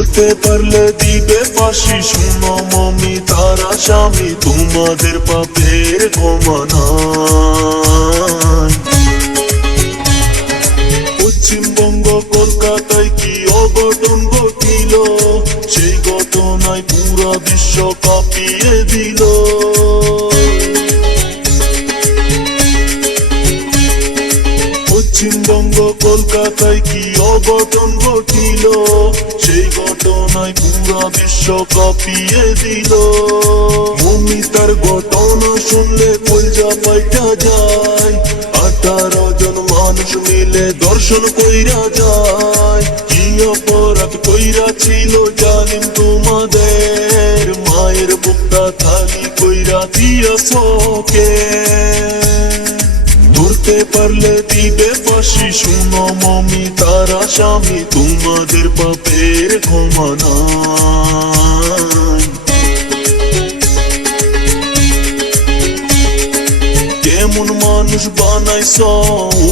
ধরতে পারলে দিবে ফাঁসি, শুনো মমি তারা স্বামী, তোমাদের পাপের ক্ষমা নাই। পশ্চিমবঙ্গ কলকাতায় কি অঘটন ঘটিল, সেই ঘটনায় পুরা বিশ্ব কাঁপিয়ে দিল। পশ্চিমবঙ্গ কলকাতায় কি অঘটন ঘটিল, সেই ঘটনায় পুরা বিশ্ব কাঁপিয়ে দিল। মমিতার ঘটনা শুনলে কলজা পাইটা যায়, 18 জন মানুষ মিলে দর্শন কইরা যায়। কি অপরাধ কইরা ছিল জালিম তোমাদের, মায়ের বুকটা খালি কইরা দিয়াছ কে? ধরতে পারলে দিবে ফাঁসি, শুনো মমি তারা স্বামী, তোমাদের পাপের ক্ষমা নাই। কেমন মানুষ বানাইছ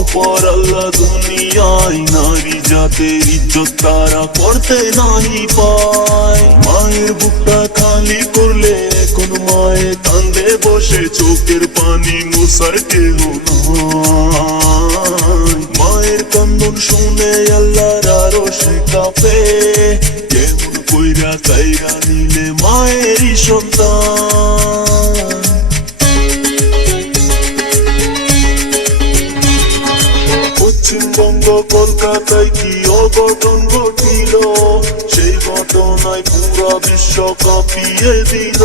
উপর আল্লাহ দুনিয়ায়, নারী জাতের ইজ্জত তারা করতে নাই পায়। মায়ের বুকটা খালি করলে এখন মায়ে কান্দে বসে, চোখের পানি মুছার কেউ নাই। মায়ের কান্দন শুনে আল্লাহর আরশে কাঁপে, কেমন কইরা কাইরা নিলে মায়েরই সন্তান। পশ্চিমবঙ্গ কলকাতায় কি অঘটন ঘটিল, সেই ঘটনায় পুরা বিশ্ব কাঁপিয়ে দিল।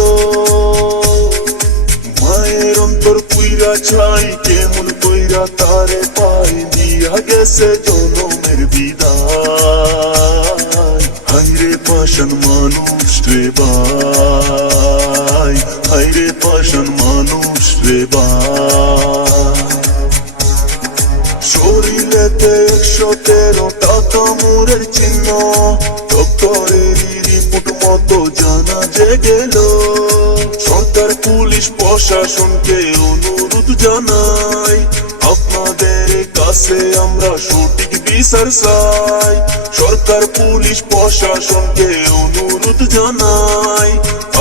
মায়ের অন্তর পুইরা ছাই, কেমন কইরা তারে পাই, দিয়া গেছে জনমের বিদায়। হাইরে পাষাণ মানুষ রে ভাই, হাইরে পাষাণ মানুষ রে ভাই। শরীরেতে 113টা কামড়ের চিহ্ন, ডক্টরের রিপোর্ট মতো জানা যে গেল। সরকার পুলিশ প্রশাসনকে অনুরোধ জানাই, আপনাদের কাছে আমরা সঠিক বিচার চাই। সরকার পুলিশ প্রশাসনকে অনুরোধ জানাই,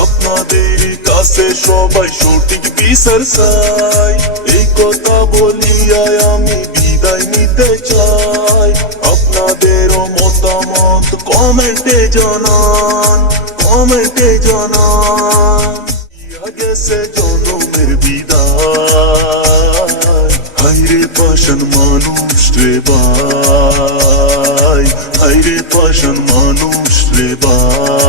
আপনাদের কাছে সবাই সঠিক বিচার চাই। এই কথা বলিয়া আমি বিদায় নিতে চাই, আপনাদেরও মতামত কমেন্টে জানান, কমেন্টে জানান। গেছে জনমের বিদায়, হাইরে পাষাণ মানুষ রে ভাই, হাইরে পাষাণ মানুষ রে ভাই।